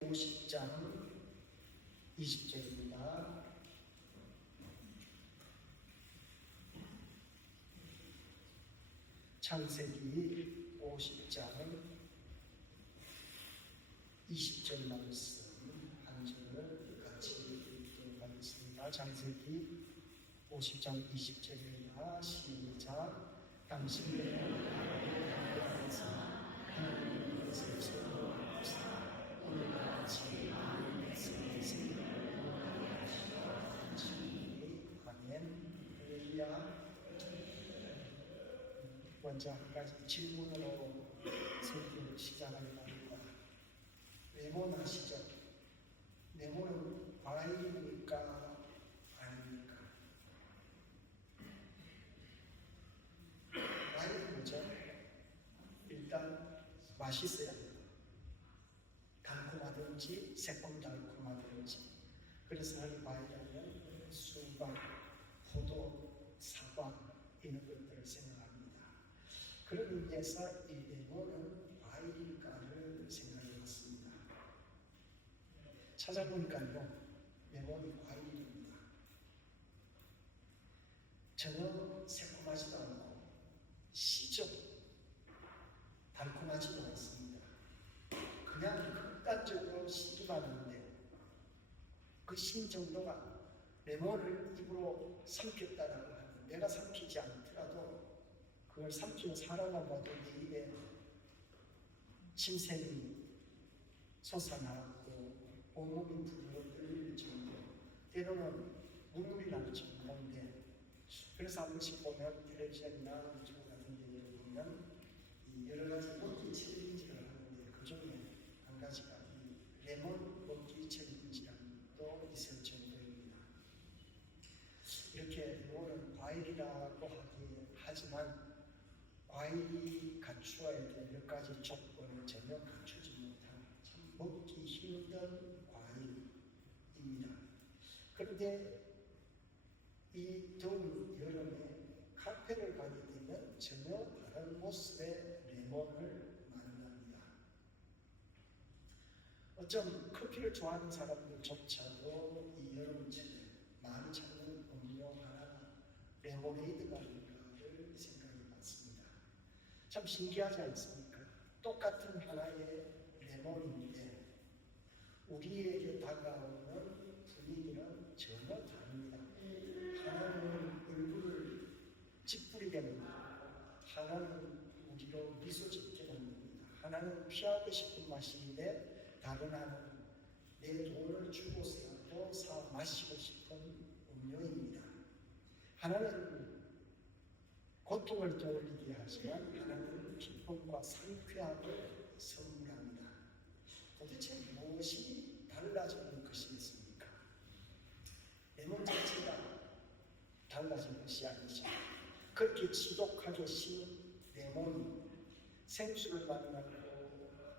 50장 20절입니다. 창세기 50장 20절 말씀 한 절을 같이 읽도록 하겠습니다. 창세기 50장 20절입니다. 시작. 당신의 하나님께서 하나님께서 오늘과 같이 많은 것을 생각하고 하시니 아멘. 할렐루야. 먼저 한 가지 질문으로 설교를 시작하려고 합니다. 외모나시죠? 외모는 과일입니까? 아닙니까? 과일은 뭐죠? 일단 맛있어야 합니다. 달콤하든지 새콤달콤하든지. 그래서 과일하면 수박, 포도, 사과 이런 것들을 생각합니다. 그런 의미에서 이 레몬은 과일일까를 생각해봤습니다. 찾아보니까요, 레몬이 과일입니다. 전혀 새콤하지도 않고 시죠. 달콤하지도 않습니다. 그냥 극단적으로 시기만 하는데 그 신 정도가 레몬을 입으로 삼켰다라고 하면 내가 삼키지 않더라도 그걸 삼키는 사람만 봐도 내 입에 침샘이 솟아나고 온몸이 부르르 떨릴 정도, 때로는 눈물이 날 정도인데, 그래서 한 번씩 보면 텔레비전이나 유튜브 같은 데 보면 이 여러 가지 먹기 챌린지를 하는데 그 중에 한 가지가 이 레몬 먹기 챌린지라도 있을 정도입니다. 이렇게 레몬은 과일이라고 하지만 과일이 갖추어야 될 몇 가지 조건을 전혀 갖추지 못한 참 먹기 힘든 과일입니다. 그런데 이 더운 여름에 카페를 가게 되면 전혀 다른 모습의 레몬을 만납니다. 어쩜 커피를 좋아하는 사람들조차도 이 여름철에 많이 찾는 음료 하나가 레모네이드가 아닌가를 생각해 봤습니다. 참 신기하지 않습니까? 똑같은 하나의 레몬인데 우리에게 다가오는 분위기는 전혀 다릅니다. 하나는 얼굴을 찌푸리게 만듭니다. 하나는 우리로 미소 짓게 만듭니다. 하나는 피하고 싶은 맛인데 다른 하나는 내 돈을 주고서라도 사 마시고 싶은 음료입니다. 하나는 고통을 떠올리게 하지만 하나는 기쁨과 상쾌함을 선물합니다. 도대체 무엇이 달라지는 것이겠습니까? 레몬 자체가 달라진 것이 아니죠. 그렇게 지독하게 신 레몬이 생수를 만나고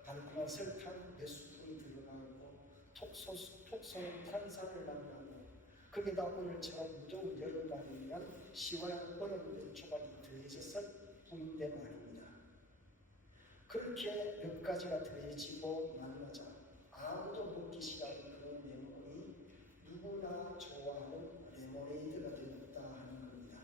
달콤한 설탕 몇 스푼이 들어가고 톡 쏘는 탄산을 만나고 거기다 오늘처럼 무더운 여름밤이면 시원한 얼음 조각이 더해져서 분데 말입니다. 그렇게 몇 가지가 더해지고 만나자 아무도 먹기 싫어하는 그 레몬이 누구나 좋아하는 레모네이드가 되었다 하는 겁니다.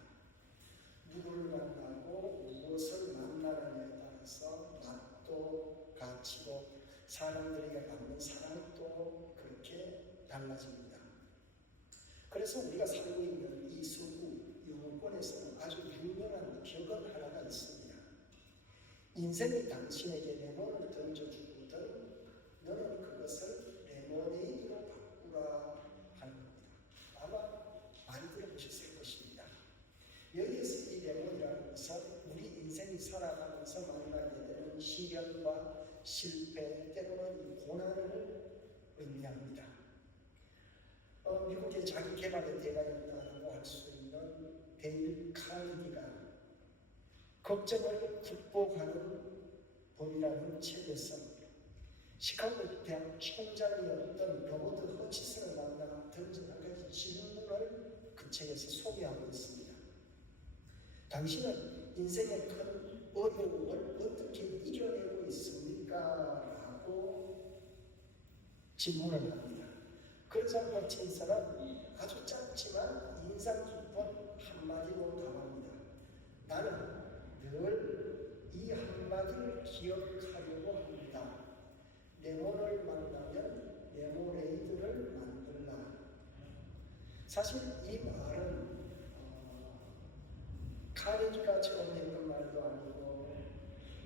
누구를 만나고 무엇을 만나느냐에 따라서 맛도 가치도 사람들에게 받는 사랑도 그렇게 달라집니다. 그래서 우리가 살고 있는 이 서구 영어권에서는 아주 유명한 격언 하나가 있습니다. 인생이 당신에게 레몬을 던져주거든 너는 그것을 레모네이드로 바꾸라 하는 겁니다. 아마 많이 들어보셨을 것입니다. 여기에서 이 레몬이라는 것은 우리 인생이 살아가면서 만나게 되는 시련과 실패, 때로는 고난을 의미합니다. 미국의 자기 개발의 대가였다라고 할 수 있는 데일 카네기가 걱정을 극복하는 법이라는 책에서 시카고 대학 총장이었던 로버트 허치슨을 만나 던진 한 가지 질문을 그 책에서 소개하고 있습니다. 당신은 인생의 큰 어려움을 어떻게 이겨내고 있습니까? 라고 질문을 합니다. 그러자 버친서는 아주 짧지만 인상 깊은 한마디로 답합니다. 나는 늘 이 한마디를 기억하려고 합니다. 네모를 만나면 네모레이드를 만들라. 사실 이 말은 카네기가 처음 했던 말도 아니고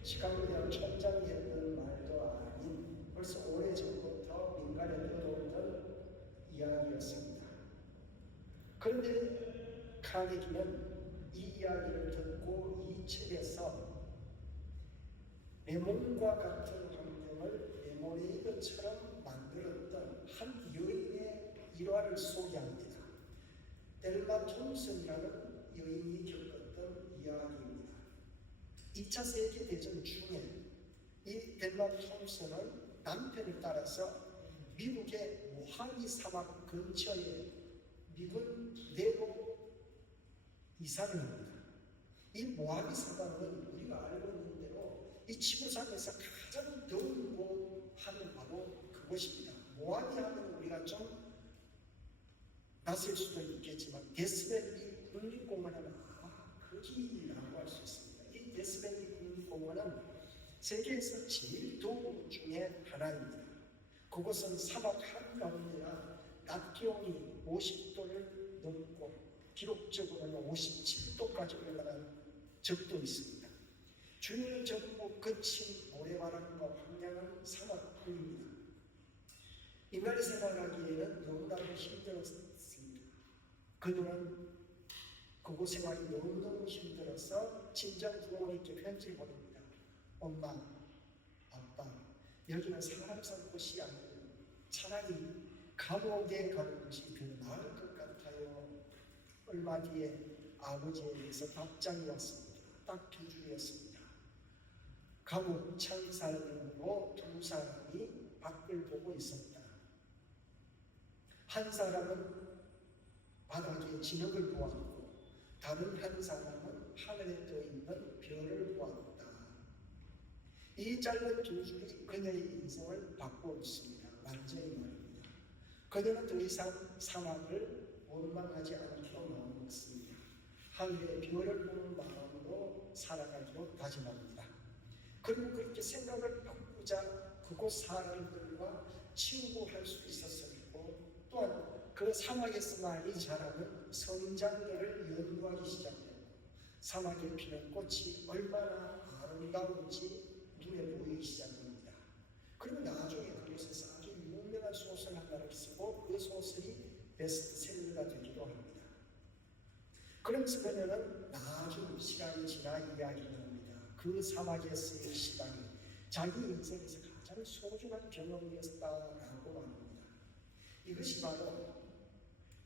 시카고 대학 총장이 했던 말도 아닌 벌써 오래전부터 민간에 들어오던 이야기였습니다. 그런데 카네기는 이 이야기를 듣고 이 책에서 레몬과 같은 환경을 레모네이드처럼 만들었던 한 여인의 일화를 소개합니다. 델마 톰슨이라는 여인이 겪었던 이야기입니다. 2차 세계대전 중에 이 델마 톰슨은 남편을 따라서 미국의 모하비 사막 근처에 미군 내로 이사를 합니다. 이 모하비 사막은 우리가 알고 있는 대로 이 지구상에서 가장 더운 곳 하면 바로 그곳입니다. 모하비 하면 우리가 좀 낯설 수도 있겠지만 데스밸리 국립공원은 거기라고 할 수 있습니다. 이 데스밸리 국립공원은 세계에서 제일 더운 곳 중에 하나입니다. 그곳은 사막 한가운데나 낮 기온이 50도를 넘고 기록적으로는 57도까지 올라간 적도 있습니다. 주요 전부 거친 모래바람과 황량한 사막뿐입니다. 인간이 생활하기에는 너무나도 힘들었습니다. 그들은 그곳 생활이 너무너무 힘들어서 친정 부모님께 편지를 보냅니다. 엄마, 아빠, 여기는 사람 살 곳이 아니고 차라리 감옥에 가는 것이 더 나을 것 같아요. 얼마 뒤에 아버지에게서 답장이 왔습니다. 딱 2주였습니다. 감옥 창살등으로 2사람이 밖을 보고 있었다. 한 사람은 바닥에 진흙을 보았고 다른 한 사람은 하늘에 떠 있는 별을 보았다. 이 짧은 2줄이 그녀의 인생을 바꿔놓습니다. 완전히 말입니다. 그녀는 더 이상 사막을 원망하지 않기로 마음먹습니다. 하늘의 별을 보는 마음으로 살아가기로 다짐합니다. 그리고 그렇게 생각을 바꾸자 그곳 사람들과 친구할 수 있었고 또한 그 사막에서 많이 자라는 성장들을 연구하기 시작했고 사막에 피는 꽃이 얼마나 아름다운지 눈에 보이기 시작합니다. 그리고 나중에 그곳에서 아주 유명한 소설 하나를 쓰고 그 소설이 베스트셀러가 되기도 합니다. 그러면서 그녀는 나중 시간이 지나 이야기를 합니다. 그 사막에서의 시간이 자기 인생에서 가장 소중한 경험이었다라고 합니다. 이것이 바로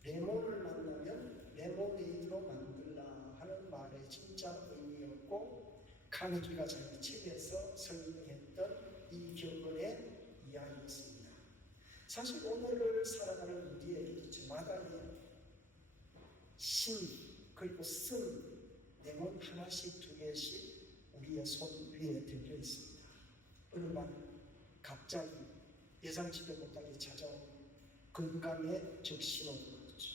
레몬을 만나면 레모네이드로 만들라 하는 말의 진짜 의미였고 카네기가 자기 책에서 설명했던 이 경건의 이야기였습니다. 사실 오늘을 살아가는 우리에게 저마다의 신 그리고 쓴 레몬 하나씩 2개씩 우리의 손 위에 들려 있습니다. 어느 날 갑자기 예상치도 못하게 찾아온 건강의 적신호도 그렇죠.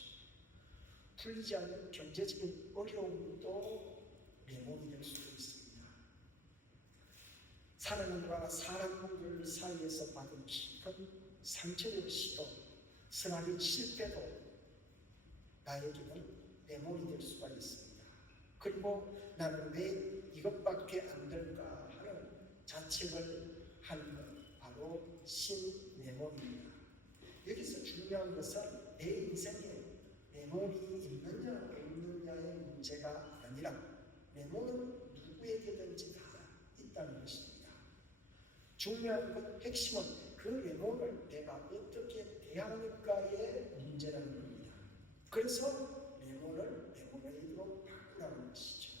풀리지 않는 경제적인 어려움도 레몬이 될 수도 있습니다. 사람과 사람들 사이에서 받은 깊은 상처적 시도, 선악의 실패도 나에게는 레몬이 될 수가 있습니다. 그리고 나는 왜 이것밖에 안 될까 하는 자책을 하는 것, 바로 신레몬입니다. 여기서 중요한 것은 내 인생에 레몬이 있느냐 없느냐의 문제가 아니라 레몬은 누구에게든지 다 있다는 것입니다. 중요한 것, 핵심은 그 레몬을 내가 어떻게 대하는가의 문제라는 겁니다. 그래서 레몬을 레모네이드로 바꾸라는 것이죠.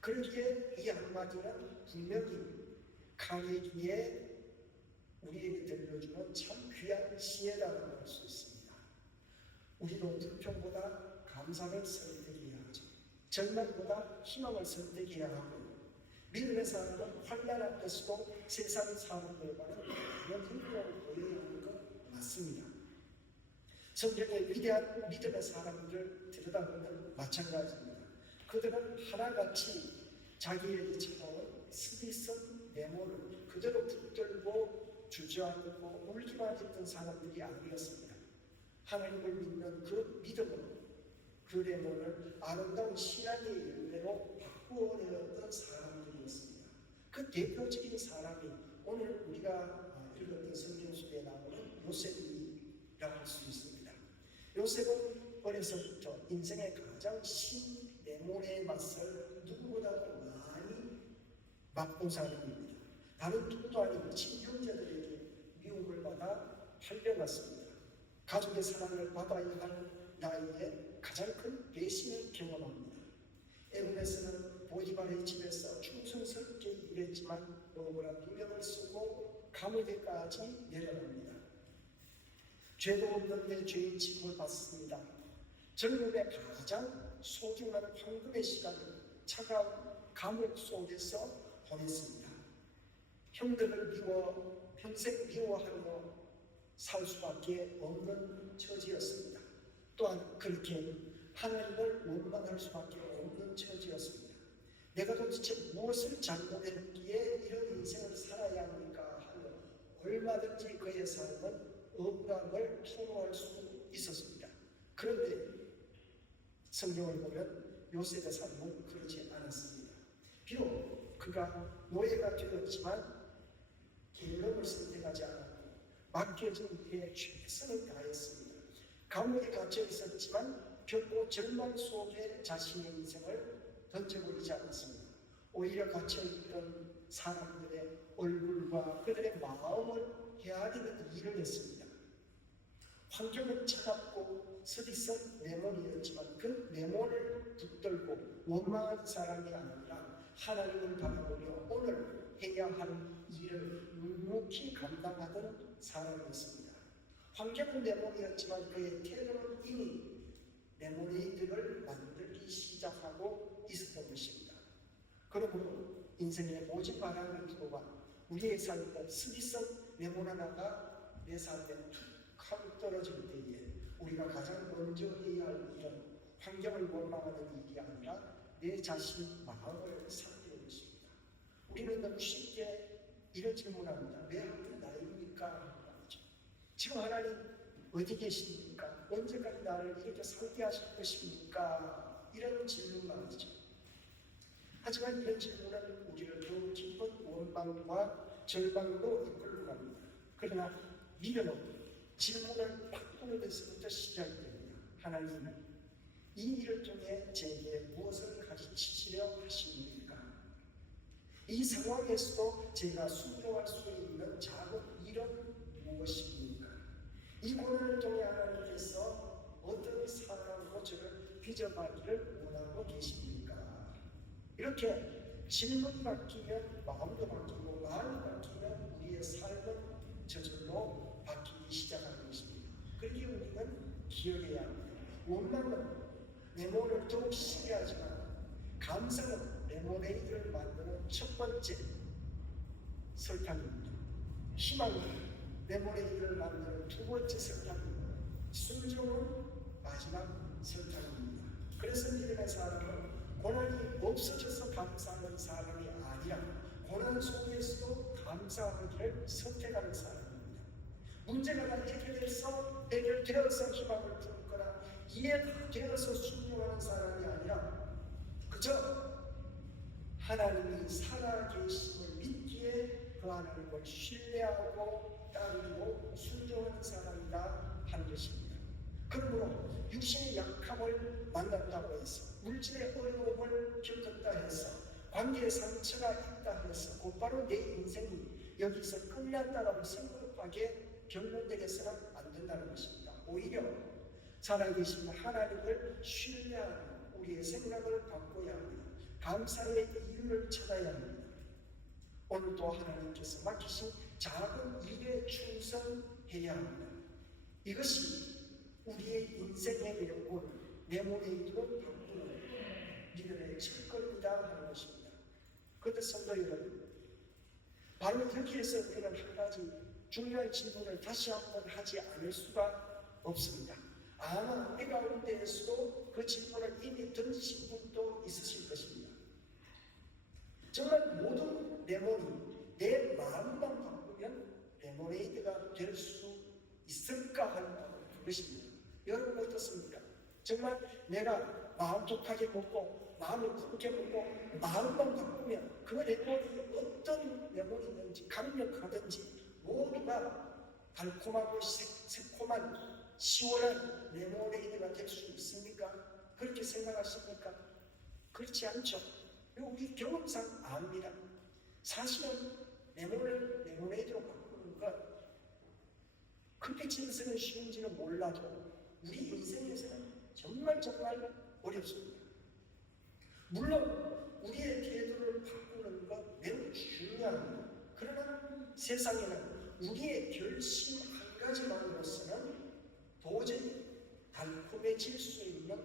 그러기에 이 한마디는 분명히 카네기의 우리에게 들려주는 참 귀한 시혜라고 할 수 있습니다. 우리도 불평보다 감사를 선택해야 하죠. 절망보다 희망을 선택해야 하고 믿음의 사람은 환난 앞에서도 세상 사람들과는 그런 행동을 보여야 하는 것 않습니다. 성경의 위대한 믿음의 사람들을 들여다보면 마찬가지입니다. 그들은 하나같이 자기에게 찾아온 스디슨 네모를 그대로 붙들고 주저앉고 울기만 했던 사람들이 아니었습니다. 하나님을 믿는 그 믿음으로 그 네모를 아름다운 신앙의 열매로 바꾸어내었던 사람들이었습니다. 그 대표적인 사람이 오늘 우리가 읽었던 성경 속에 나오는 요셉이라고 할 수 있습니다. 요셉은 어려서부터 인생의 가장 신네모의 맛을 누구보다도 많이 맛본 사람입니다. 다른 누구도 아닌 친형제들에게 미움을 받아 팔려갔습니다. 가족의 사랑을 받아야 할 나이에 가장 큰 배신을 경험합니다. 애굽에서는 보디발의 집에서 충성스럽게 일했지만 억울한 비명을 쓰고 감옥에까지 내려갑니다. 죄도 없는데 죄인 취급을 받습니다. 젊음의 가장 소중한 황금의 시간을 차가운 감옥 속에서 보냈습니다. 형들을 평생 미워하며 살 수밖에 없는 처지였습니다. 또한 그렇게 하나님을 원망할 수밖에 없는 처지였습니다. 내가 도대체 무엇을 잘못했기에 이런 인생을 살아야 합니까 하며 얼마든지 그의 삶은 억울함을 토로할 수 있었습니다. 그런데 성경을 보면 요셉의 삶은 그렇지 않았습니다. 비록 그가 노예가 되었지만 계명을 선택하지 않았고 맡겨진 일에 최선을 다했습니다. 감옥에 갇혀 있었지만 결코 절망 속에 자신의 인생을 던져버리지 않았습니다. 오히려 갇혀있던 사람들의 얼굴과 그들의 마음을 헤아리는 일을 했습니다. 환경은 차갑고 스디슨 네몬이었지만 그 네몬을 붙들고 원망한 사람이 아니라 하나님을 바라보며 오늘 해야 하는 일을 묵묵히 감당하던 사람이었습니다. 환경은 네몬이었지만 그의 태도는 이미 네모네이드를 만들기 시작하고 있었던 것입니다. 그러므로 인생의 모진 바람을 두고가 우리의 삶에 스디슨 네모 하나가 내 삶에 툭하고 떨어질 때에 우리가 가장 먼저 해야 할 일은 환경을 원망하는 일이 아니라 내 자신 마음을 살피는 것입니다. 우리는 너무 쉽게 이런 질문합니다. 왜 하필 나입니까? 지금 하나님 어디 계십니까? 언제까지 나를 이렇게 살게 하실 것입니까? 이런 질문만 하죠. 하지만 이런 질문은 우리를 더욱 깊은 원망과 절망으로 이끌고 갑니다. 그러나 믿음은 질문을 바꾸는 데서부터 시작이 됩니다. 하나님은 이 일을 통해 제게 무엇을 가르치시려 하십니까? 이 상황에서도 제가 순종할 수 있는 작은 일은 무엇입니까? 이 고난을 통해 하나님께서 어떤 사랑으로 저를 빚어가기를 원하고 계십니까? 이렇게 질문이 바뀌면 마음도 바뀌고 마음이 바뀌면 우리의 삶은 저절로 바뀌기 시작하는 것입니다. 그렇게 우리는 기억해야 합니다. 원망은 네모를 더욱 시게 하지만 감사는 레모네이드를 만드는 첫 번째 설탕입니다. 희망은 레모네이드를 만드는 두 번째 설탕입니다. 순종은 마지막 설탕입니다. 그래서 믿음의 사람은 고난이 없어져서 감사하는 사람이 아니라 고난 속에서도 감사하기를 선택하는 사람입니다. 문제가 다 해결되어서 희망을 품거나 이해되어서 순종하는 사람이 아니라 그저 하나님이 살아계심을 믿기에 그 하나님을 신뢰하고 따르고 순종하는 사람이다 하는 것입니다. 그러므로 육신의 약함을 만났다고 해서 물질의 어려움을 겪었다 해서 관계의 상처가 있다 해서 곧바로 내 인생이 여기서 끝났다고 성급하게 결론되게서는 안 된다는 것입니다. 오히려 살아계신 하나님을 신뢰하는 우리의 생각을 바꿔야 합니다. 감사의 이유를 찾아야 합니다. 오늘도 하나님께서 맡기신 작은 일에 충성해야 합니다. 이것이 우리의 인생의 명분, 레모네이드로 바꾸는 믿음의 첫걸음이다 하는 것입니다. 그런데 성도 여러분, 바로 여기에서 우리는 한 가지 중요한 질문을 다시 한번 하지 않을 수가 없습니다. 아마 우리 가운데에서도 그 질문을 이미 던지신 분도 있으실 것입니다. 정말 모든 레몬이 내 마음만 바꾸면 레모네이드가 될 수 있을까 하는 그것입니다. 여러분 어떻습니까? 정말 내가 마음 독하게 먹고 마음을 굳게 먹고 마음만 바꾸면 그 레몬이 어떤 레몬이든지 강력하든지 모두가 달콤하고 새콤한 시원한 레모네이드가 될 수 있습니까? 그렇게 생각하십니까? 그렇지 않죠. 우리 경험상 압니다. 사실은 레모네이드로 바꾸는 것 그렇게 진짜는 쉬운지는 몰라도 우리 인생에서는 정말 어렵습니다. 물론 우리의 태도를 바꾸는 것 매우 중요합니다. 그러나 세상에는 우리의 결심 한 가지만으로서는 도저히 달콤해질 수 있는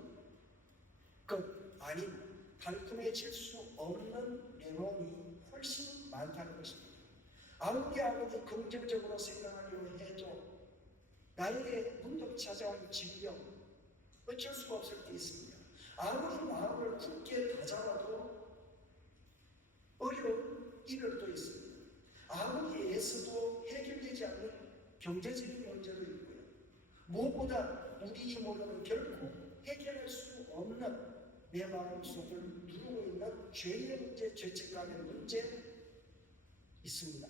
것 아닌 달콤해질 수 없는 레몬이 훨씬 많다는 것입니다. 아무리 긍정적으로 생각하려고 해도 나에게 문득 찾아온 질병 어쩔 수가 없을 때 있습니다. 아무리 마음을 굳게 다잡아도 어려운 일들도 있습니다. 아무리 애써도 해결되지 않는 경제적인 문제도 있고요. 무엇보다 우리 힘으로는 결코 해결할 수 없는 내 마음속을 누르고 있는 죄의 문제, 죄책감의 문제 있습니다.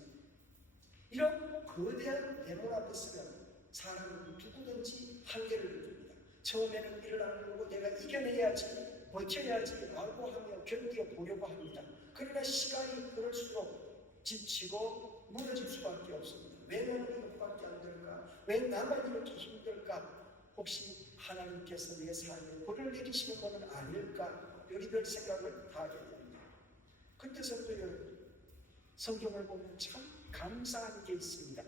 이런 거대한 레몬 앞에 서면 사람은 누구든지 한계를 느낍니다. 처음에는 일어나려고 내가 이겨내야지, 버텨야지 라고 하며 견뎌보려고 합니다. 그러나 시간이 흐를수록 지치고 무너질 수밖에 없습니다. 왜 나는 이것밖에 안 될까? 왜 나만 이렇게 힘들까? 혹시 하나님께서 내 삶에 벌을 내리시는 것은 아닐까? 별의별 생각을 다 하게 됩니다. 그때서부터 여러분, 성경을 보면 참 감사한 게 있습니다.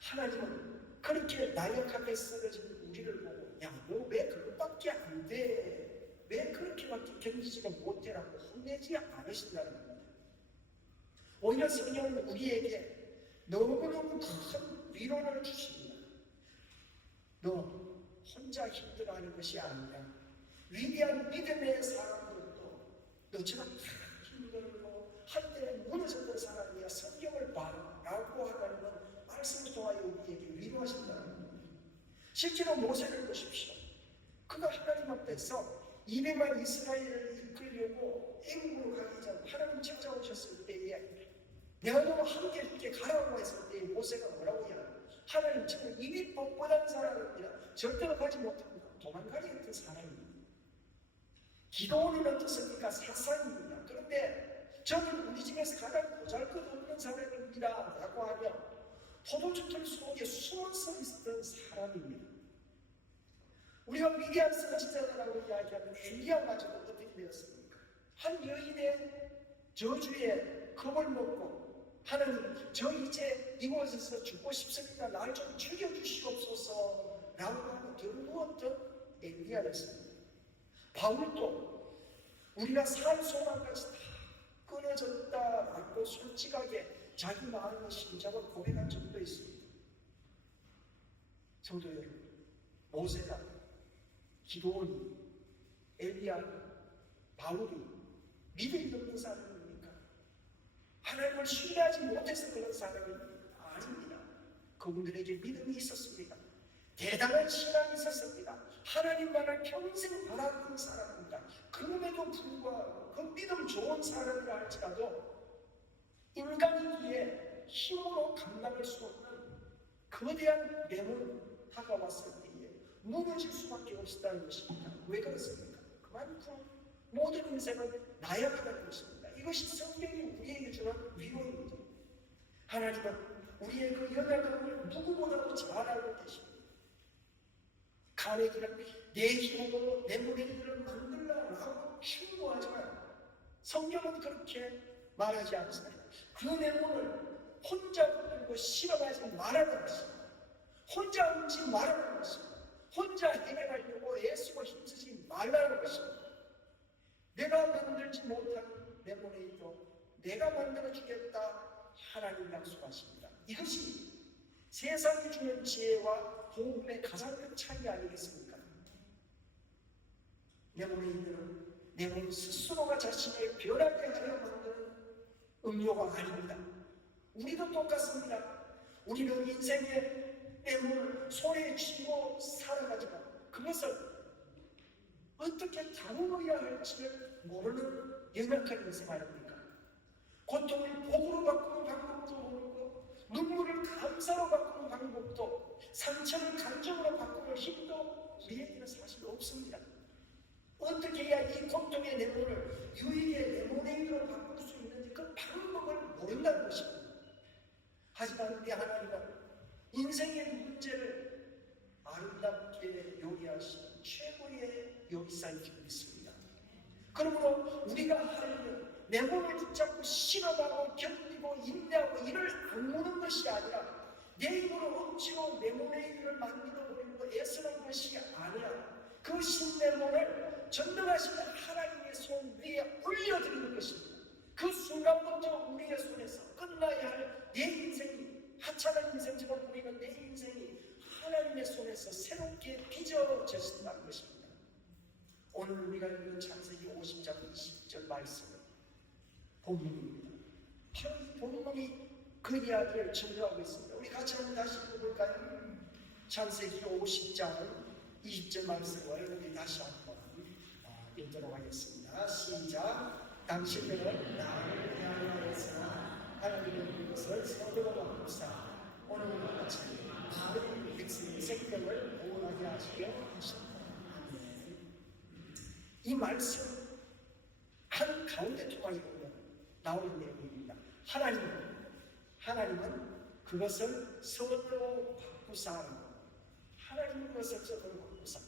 하나님은 그렇게 나약하게 쓰러진 우리를 보고 야, 너 왜 그것밖에 안 돼? 왜 그렇게밖에 견디지를 못해라고 혼내지 않으신다는 겁니다. 오히려 성경은 우리에게 너무너무 큰 위로를 주십니다. 너 혼자 힘들어하는 것이 아니라 위대한 믿음의 사람들도 너처럼 힘들고 한때 무너졌던 사람이야 성경을 봐라고 하는 말씀을 통하여 우리에게 위로하신다는 겁니다. 실제로 모세를 보십시오. 그가 하나님 앞에서 200만 이스라엘을 이끌려고 애국으로 가기 전 하나님 찾아오셨을 때에 내가 너무 함께 이렇게 가라고 했을 때 모세가 뭐라고 해야 하나님 지금 이미 뻔뻔한 사람입니다. 절대로 가지 못합니다. 도망가리 같은 사람입니다. 기도원은 어떻습니까? 사상입니다. 그런데 저는 우리 집에서 가장 보잘것없는 사람입니다 라고 하며 포도주틀 속에 숨어서 있었던 사람입니다. 우리가 위대한 선지자라고 이야기하는 엘리야마저도 어떻게 되었습니까? 한 여인의 저주에 겁을 먹고 하나님 저 이제 이곳에서 죽고 싶습니다. 날 좀 죽여주시옵소서 라고 하고 들어누웠던 엘리야였습니다. 바울도 우리가 살 소망까지 다 끊어졌다라고 솔직하게 자기 마음의 심정을 고백한 적도 있습니다. 성도 여러분, 모세가, 기도원이, 엘리야, 바울이 믿음이 없는 사람입니까? 하나님을 신뢰하지 못해서 그런 사람이 아닙니다. 그분들에게 믿음이 있었습니다. 대단한 신앙이 있었습니다. 하나님만을 평생 바라보는 사람입니다. 그럼에도 불구하고 그 믿음 좋은 사람이라 할지라도 인간이기에 힘으로 감당할 수 없는 거대한 매물 다가왔을 때에 무너질 수밖에 없었다는 것입니다. 왜 그렇습니까? 그만큼 모든 인생은 나약하다는 것입니다. 이것이 성경이 우리에게 주는 위로입니다. 하나님은 우리의 그 연약함을 누구보다도 잘 알고 계십니다. 가내기는 내 힘으로 내 머리를 만들라고 충고하지만 성경은 그렇게 말하지 않습니다. 그 내용을 혼자 붙들고 실험하지 말아라는 것입니다. 혼자 움지 말아라는 것입니다. 혼자 해결하려고 애쓰고 힘쓰지 말라는 것입니다. 내가 만들지 못한 레모네이드 내가 만들어주겠다 하나님 약속하십니다. 이것이 세상이 주는 지혜와 복음의 가장 큰 차이 아니겠습니까? 내 몸에 있는 내 몸 스스로가 자신을 변하게 하려 만드는 음료가 아닙니다. 우리도 똑같습니다. 우리는 인생의 내 몸을 손에 쥐고 살아가지만 그것을 어떻게 다루어야 할지를 모르는 연약한 인생 아닙니까? 고통을 복으로 바꾸는 방법도 모르고 눈물을 감사로 바꾸는 방법도 상처를 감정으로 바꾸는 힘도 우리에게는 사실 없습니다. 어떻게 해야 이 고통의 내모를 유익의 레모네이드로 바꿀 수 있는지 그 방법을 모른다는 것입니다. 하지만 우리 하나님은 인생의 문제를 아름답게 요리하신 최고의 요리사인 줄 믿습니다. 그러므로 우리가 하려는 내 몸을 붙잡고 실험하고 견디고 인내하고 이를 악무는 것이 아니라 내 힘으로 억지로 레모네이드를 만들어버리고 애쓰는 것이 아니라 그 신레몬을 전능하신 하나님의 손 위에 올려드리는 것입니다. 그 순간부터 우리의 손에서 끝나야 할 내 인생이 하찮은 인생처럼 보이는 내 인생이 하나님의 손에서 새롭게 빚어졌다는 것입니다. 오늘 우리가 읽는 창세기 50장 20절 말씀은 본문입니다. 바로 이 본문이 그 이야기를 증거하고 있습니다. 우리 같이 한번 다시 읽어볼까요? 창세기 50장 20절 말씀을 우리 다시 한번 읽도록 하겠습니다. 시작. 당신들은 나를 대하여서나 하나님은 그것을 서로 바꾸사 오늘과 같이 다른 백성의 생명을 보호하게 하시려 하십니다. 이 말씀 한 가운데 통하게 보면 나오는 내용입니다. 하나님은 그것을 서로 바꾸사 하나님은 그것을 서로 바꾸사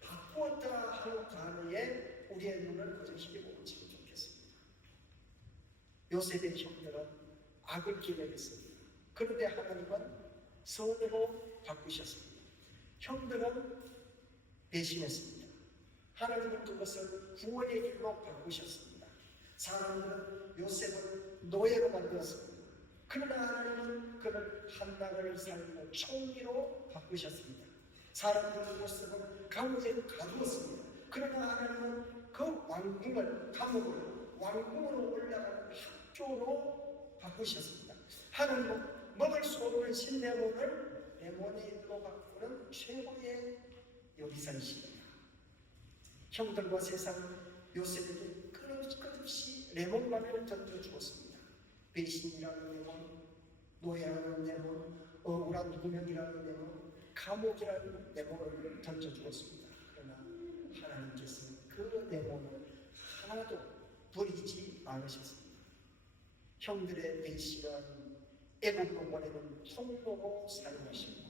바꾸었다 하는 단어에 우리의 눈을 그저 힘입어 치면 좋겠습니다. 요셉의 형들은 악을 기획했습니다. 그런데 하나님은 선으로 바꾸셨습니다. 형들은 배신했습니다. 하나님은 그것을 구원의 길로 바꾸셨습니다. 사람들은 요셉을 노예로 만들었습니다. 그러나 하나님은 그를 한나라를 살리고 총리로 바꾸셨습니다. 사람들은 요셉을 감옥에 가두었습니다. 그러나 하나님은 그 왕궁을 감옥으로 왕궁으로 올라가는 학교로 바꾸셨습니다. 하나님은 먹을 수 없는 신레몬을 레모네이드로 바꾸는 최고의 요리사이십니다. 형들과 세상은 요셉에게 끝없이 레몬만을 던져주었습니다. 배신이라는 레몬, 노예라는 레몬, 억울한 누명이라는 레몬, 감옥이라는 레몬을 던져주었습니다. 그러나 하나님께서는 그 레몬을 하나도 버리지 않으셨습니다. 형들의 배신은 애국을 보내는 통로로 사용하시고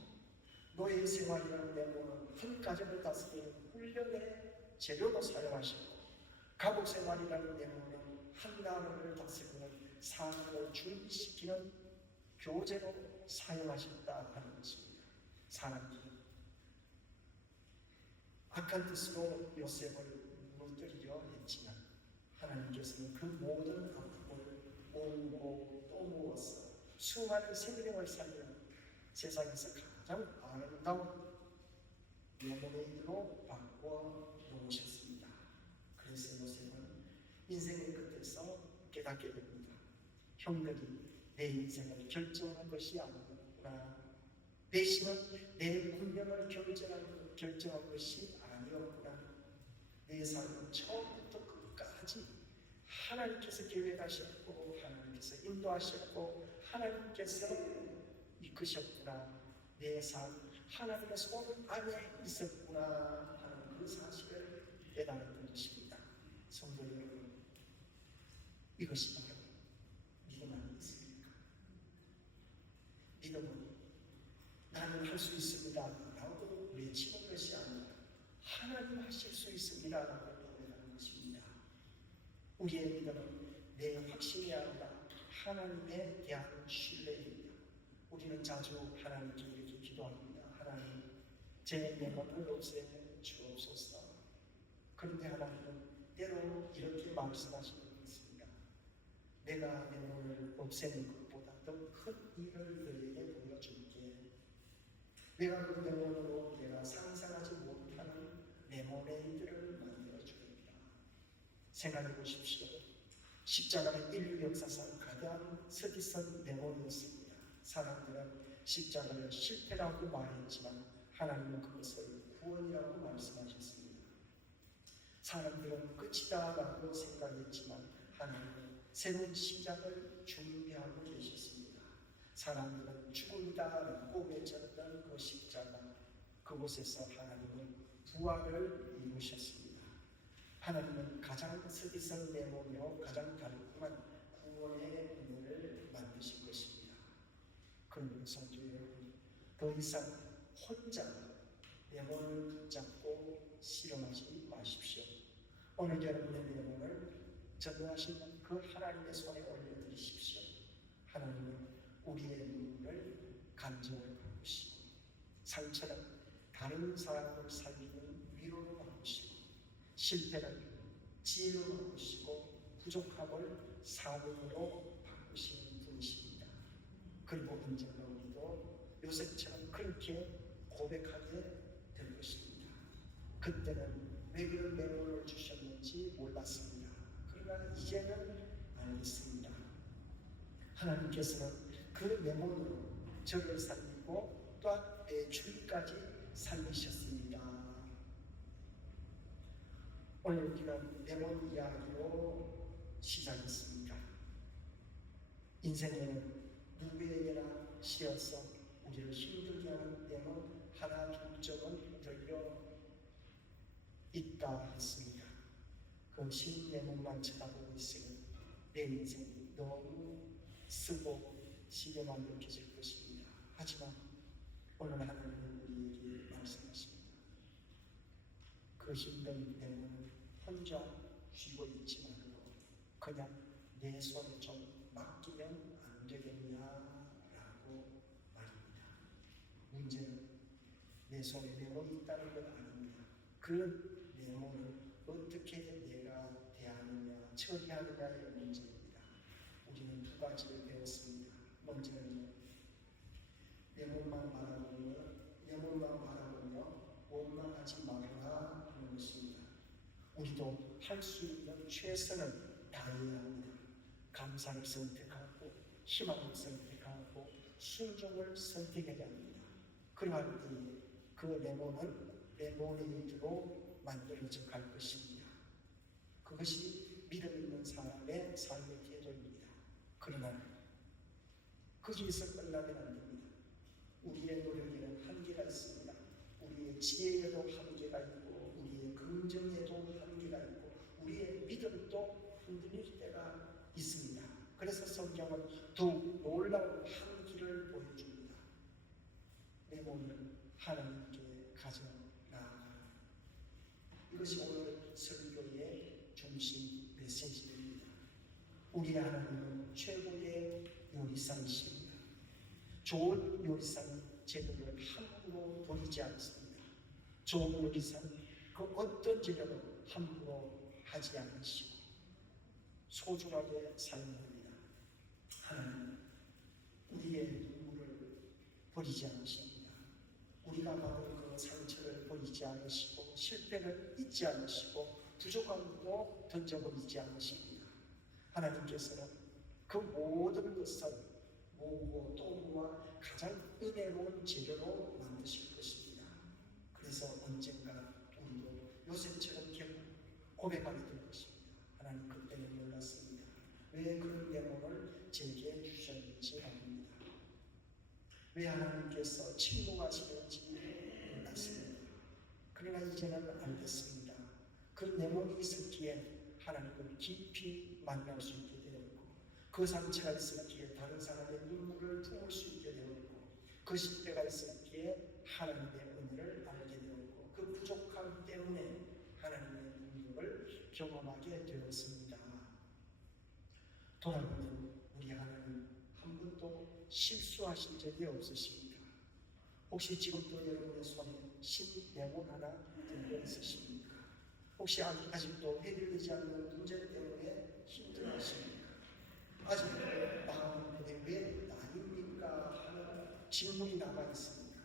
노예 생활이라는 레몬은 한 가정을 다스리는 훈련의 재료로 사용하시고 감옥 생활이라는 레몬은 한 나라를 다스리는 삶을 준비시키는 교재로 사용하셨다 하는 것입니다. 사람들은 악한 뜻으로 요셉을 물들이려 했지만 하나님께서는 그 모든 아픔을 모으고 또 모아서 수많은 생명을 살리는 세상에서 가장 아름다운 레모네이드로 바꿔 놓으셨습니다. 그래서 요셉은 인생의 끝에서 깨닫게 됩니다. 형들이 내 인생을 결정한 것이 아니었구나. 배신은 내 운명을 결정한 것이 아니었구나. 내 삶은 처음부터 끝까지 하나님께서 계획하셨고 하나님께서 인도하셨고 하나님께서 이끄셨구나. 내 삶 하나님의 손 안에 있었구나 하는 그 사실을 깨달았던 것입니다. 성도 여러분, 이것이 바로 믿음 아니겠습니까? 믿음은 나는 할 수 있습니다 라고 외치는 것이 아니라 하나님 하실 수 있습니다 라고 고백하는 것입니다. 우리의 믿음은 내 확신이 아니라 하나님에 대한 신뢰입니다. 우리는 자주 하나님께 이렇게 기도합니다. 하나님, 제 내몸을 없애 주옵소서. 그런데 하나님은 때로 이렇게 말씀하시는 것 있습니다. 내가 내 몸을 없애는 것보다 더 큰 일을 너에게 보여줄게. 내가 그 영혼으로 내가 상상하지 못하는 레모네이드를 만들어주겠다. 생각해 보십시오. 십자가는 인류 역사상 가장 서기선 레몬이었습니다. 사람들은 십자가를 실패라고 말했지만 하나님은 그것을 구원이라고 말씀하셨습니다. 사람들은 끝이다라고 생각했지만 하나님은 새로운 시작을 준비하고 계셨습니다. 사람들은 죽음이다라고 외쳤던 그 십자가, 그곳에서 하나님은 부활을 이루셨습니다. 하나님은 가장 서기성 내모며 가장 달콤한 구원의 은혜를 만드신 것입니다. 그러므로 성도 여러분, 더 이상 혼자 레몬을 붙잡고 실험하지 마십시오. 오늘 여러분의 레몬을 전능하신 그 하나님의 손에 올려드리십시오. 하나님은 우리의 눈물을 간절히 바꾸시고 상처는 다른 사람을 살리는 위로로 바꾸시고 실패는 지혜로 바꾸시고 부족함을 사명으로 바꾸시는 분이십니다. 그리고 언젠가 우리도 요셉처럼 그렇게 고백하게 될 것입니다. 그때는 왜 그런 메모를 주셨는지 몰랐습니다. 그러나 이제는 알겠습니다. 하나님께서는 그 메모로 저를 살리고 또한 내 주위까지 살리셨습니다. 오늘 우리는 레몬 이야기로 시작했습니다. 인생에는 누구에게나 씌어서 우리를 힘들게 하는 레몬 하나 둘 점은 열려 있다 했습니다. 그 신 레몬만 쳐다보고 있으면 내 인생이 너무 쓰고 시계만 느껴질 것입니다. 하지만 오늘 하나님은 우리에게 말씀하십니다. 그 힘든 레몬을 혼자 쥐고 있지 말고 그냥 내 손에 좀 맡기면 안 되겠냐라고 말입니다. 문제는 내 손에 레몬이 있다는 건 아닙니다. 그 레몬을 어떻게 내가 대하느냐, 처리하느냐의 문제입니다. 우리는 두 가지를 배웠습니다. 먼저는 레몬만 바라보며 원망하지 말아라 하는 것입니다. 우리도 할 수 있는 최선을 다해야 합니다. 감사를 선택하고 희망을 선택하고 순종을 선택해야 합니다. 그러할 때에 그 레몬은 레모네이드로 만들어져 갈 것입니다. 그것이 믿음 있는 사람의 삶의 태도입니다. 그러나 거기에서 끝나면 안 됩니다. 우리의 노력에는 한계가 있습니다. 우리의 지혜에도 한계가 있고 우리의 긍정에도 한계가 있고 우리의 믿음도 흔들릴 때가 있습니다. 그래서 성경은 더욱 놀라운 한기를 보여줍니다. 레몬을 하나님께 가져나가라. 이것이 오늘 설교의 중심 메시지입니다. 우리 하나님은 최고의 요리사이십니다. 좋은 요리사는 재료를 함부로 버리지 않습니다. 좋은 요리사는 그 어떤 재료도 함부로 하지 않으시고 소중하게 사용합니다. 하나님, 우리의 눈물을 버리지 않으십니다. 우리가 받은 그 상처를 버리지 않으시고 실패를 잊지 않으시고 부족함도 던져버리지 않으십니다. 하나님께서는 그 모든 것을 모으고 또 모아 가장 은혜로운 재료로 만드실 것입니다. 그래서 언젠가 우리도 요셉처럼 고백하게 될 것입니다. 하나님 그때는 몰랐습니다. 왜 그런 레몬을 제게 주셨는지 압니다. 왜 하나님께서 침묵하시는지 몰랐습니다. 그러나 이제는 알겠습니다. 그 레몬이 있었기에 하나님을 깊이 만날 수 있게 되었고 그 상처가 있었기에 다른 사람의 눈물을 품을 수 있게 되었고 그 실패가 있었기에 하나님의 은혜를 알게 되었고 그 부족함 때문에 하나님의 능력을 경험하게 되었습니다. 돌아보면 우리 하나님 한 번도 실수하신 적이 없으십니다. 혹시 지금도 여러분의 손에 신 레몬 하나 들고 있으십니까? 혹시 아직도 해결되지 않는 문제 때문에 힘들어하십니까? 아직도 마음에 왜 나입니까? 하는 질문이 남아 있습니다.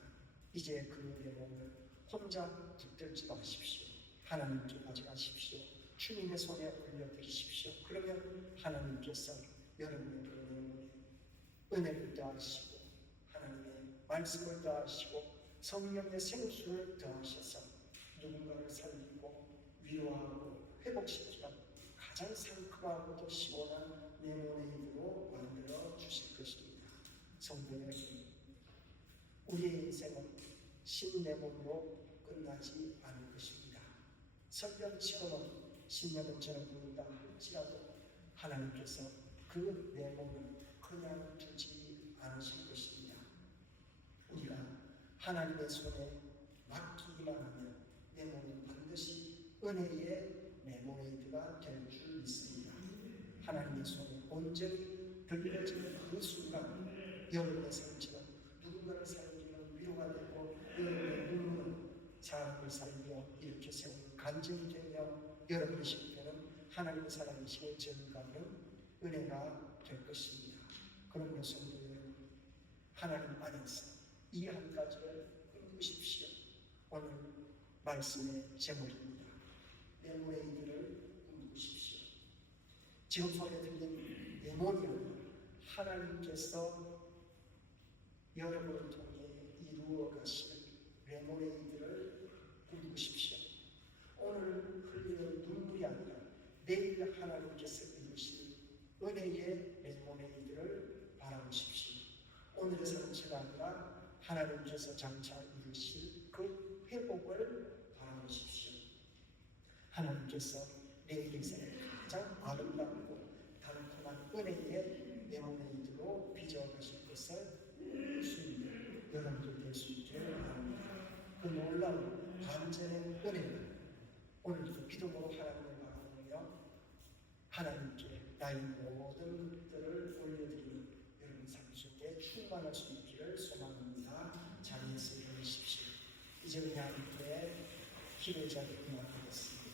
이제 그 내몸을 혼자 붙들지 마십시오. 하나님께 가져가십시오. 주님의 손에 올려드리십시오. 그러면 하나님께서 여러분의 그 내몸에 은혜를 더하시고 하나님의 말씀을 더하시고 성령의 생수를 더하셔서 누군가를 살리고 위로하고 회복시키는 가장 상큼하고도 시원한 레모네이드로 만들어 주실 것입니다. 성도 여러분, 우리의 인생은 신레몬으로 끝나지 않을 것입니다. 설령 지금은 신레몬처럼 보인다 할지라도 하나님께서 그 레몬을 그냥 두지 않으실 것입니다. 우리가 하나님의 손에 맡기기만 하면 레몬은 반드시 은혜의 레모네이드가 될 줄 믿습니다. 하나님의 손에 온전히 들려지는 그 순간 여러분의 상처는 누군가를 살리는 위로가 되고 여러분의 눈물은 사람을 살려 이렇게 세우는 간증이 되며 여러분의 실패는 하나님의 살아계심을 증거하는 은혜가 될 것입니다. 그런 성도 여러분, 하나님 안에서 이 한 가지를 끊으십시오. 오늘 말씀의 제목입니다. 레모네이드를 끊으십시오. 지금 소리에 들린 레몬이는 하나님께서 여러분을 통해 이루어 가시는 레모네이드를 끊으십시오. 오늘 흘리는 눈물이 아니라 내일 하나님께서 이루실 은혜의 레모네이드를 바라보십시오. 오늘의 상처가 아니라 하나님께서 장차 이루실 그 회복을 바라보십시오. 하나님께서 내일 인생의 가장 아름답고 달콤한 은혜의 레모네이드로 빚어가실 것을 주님 여러분들 될 수 있기를 바랍니다. 그 놀라운 반전의 은혜를 오늘도 믿음으로 하나님을 바라보며 하나님께 나의 모든 것들을 올려드리는 여러분 삶 속에 충만할 수 있기를 소망합니다. 자리에서 일어나십시오. 이제 우리 하나님께 기도 자리에 임하겠습니다.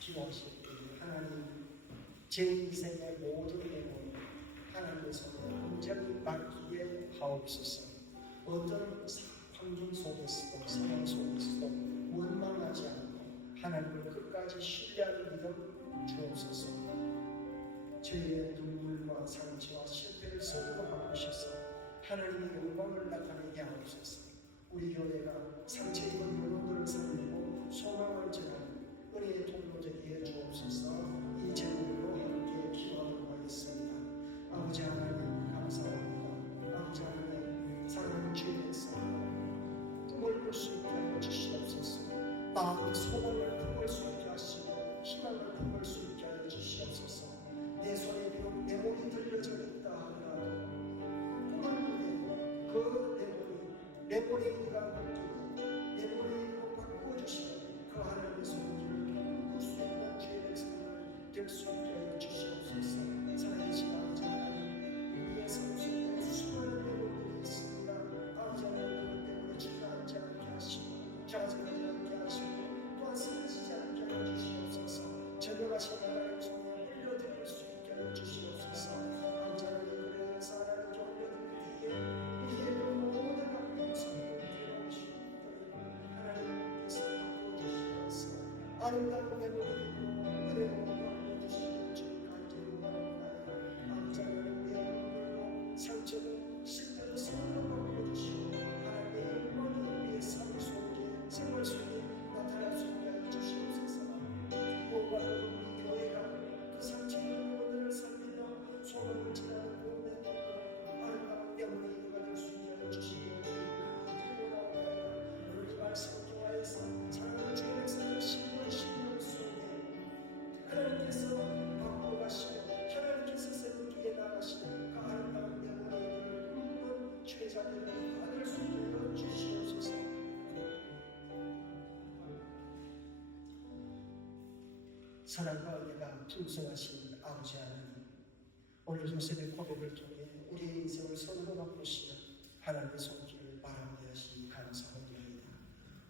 기도하실 때 하나님, 제 인생의 모든 내용을 하나님의 손에 온전히 맡기게 하옵소서. 어떤 환경 속에서도 상황 속에서도 원망하지 않고 하나님을 끝까지 신뢰하는 믿음 주옵소서. 저희의 눈물과 상처와 실패를 서로 바꾸셔서 하나님의 영광을 나타내게 하옵소서. 우리 교회가 상처 입은 영혼들을 살리고 소망을 전하는 은혜의 통로되게 해 주옵소서. 이 제목으로 함께 기도하도록 하겠습니다. 아버지 하나님 감사합니다. 아버지 하나님 사랑하는 주님께서 꿈을 꿀 수 있게 하여 주시옵소서. 마음의 소원을 품을 수 있게 하시고 희망을 품을 수 있게 하여 주시옵소서. 내 손에 비록 레몬이 들려져 있다 하더라도 꿈을 꾸네 그 레몬에이드가 바뀌고 레몬에이드로 바꾸어주시고 그 하나님의 손길을 꿀 수 있는 주의 백성을 될 수 있게 하여 주시옵소서. 살아계신 아버지 하나님, 우리의 삶 속에 수많은 레몬들이 있습니다. 아버지 하나님, 그 때문에 주저앉지 않게 하시고 좌절하지 않게 하시고 또한 쓰러지지 않게 하여 주시옵소서. 전능하신 하나님 손에 올려드릴 수 있게 하여 주시옵소서. 아버지 하나님, 그래 사랑을 올려드릴 때에 우리의 모든 아픔을 성공되어오시고 하나님께서 바꿔주시옵소서. 아름다운 내모를 은혜로 바꿔주시고 주님 간절히 원합니다. 아버지 하나님, 내 눈물로 상처를 실제로 선물로 바꿔주시고 하나님의 영광이 우리의 삶 속에 생활 속에 나타날 수 있게 하여 주시옵소서. 무엇보다도 우리 교회가 그 상처 입은 영혼들을 살리며 소망을 지나는 몸의 아름다운 레모네이드가 될 수 있게 하여 주시고 간절히 원합니다. 오늘 이 말씀을 통하여서 사랑하는 주의 백성들 신의 신령 속에 하나님께서 바꾸어 가시고 하나님께서 새롭게 나가시는 그 아름다운 레모네이드를 품는 죄자들을 받을 수 있게 하여 주시옵소서. 사랑과 은혜가 풍성하신 아버지 하나님, 오늘 요셉의 고백을 통해 우리의 인생을 손으로 바꾸시는 하나님의 손길을 바라보게 하시니 감사합니다.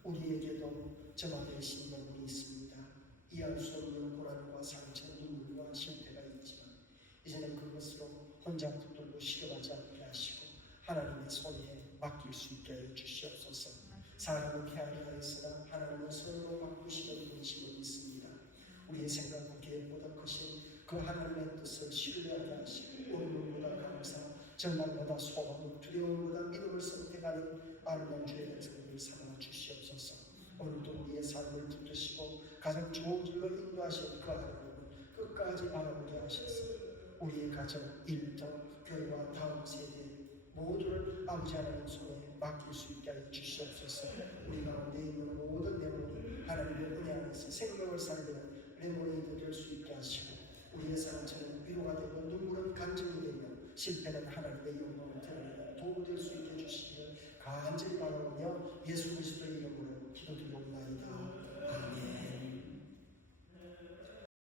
우리에게도 저마다의 신령이 있습니다. 이해할 수 없는 고난과 상처, 눈물과 실패가 있지만 이제는 그것으로 혼자 붙들고 시험하지 않게 하시고 하나님의 손에 맡길 수 있게 하여 주시옵소서. 사람은 태아리 하였으나 하나님은 서로 바꾸시는 분이심을 믿습니다. 우리의 생각과 계획보다 크신 그 하나님의 뜻을 신뢰하게 하시고 오늘보다 감사, 정말보다 소망, 두려움보다 믿음을 선택하는 아름다운 주의 백성들을 삼아 주시옵소서. 오늘도 우리의 삶을 붙드시고 가장 좋은 길로 인도하실 그 하나님은 끝까지 바라보게 하셔서 우리의 가정, 일터, 교회와 다음 세대 모두를 아버지 하나님 손에 맡길 수 있게 하여 주시옵소서. 우리 가운데 있는 모든 영혼이 하나님의 은혜 안에서 생명을 살리는 레모네이드 될 수 있게 하시고 우리의 상처는 위로가 되고 눈물은 간증이 되며 실패는 하나님의 영광을 드러내는 도움이 될 수 있게 해주시기를 간절히 바라오며 예수 그리스도의 이름으로 기도드리옵나이다.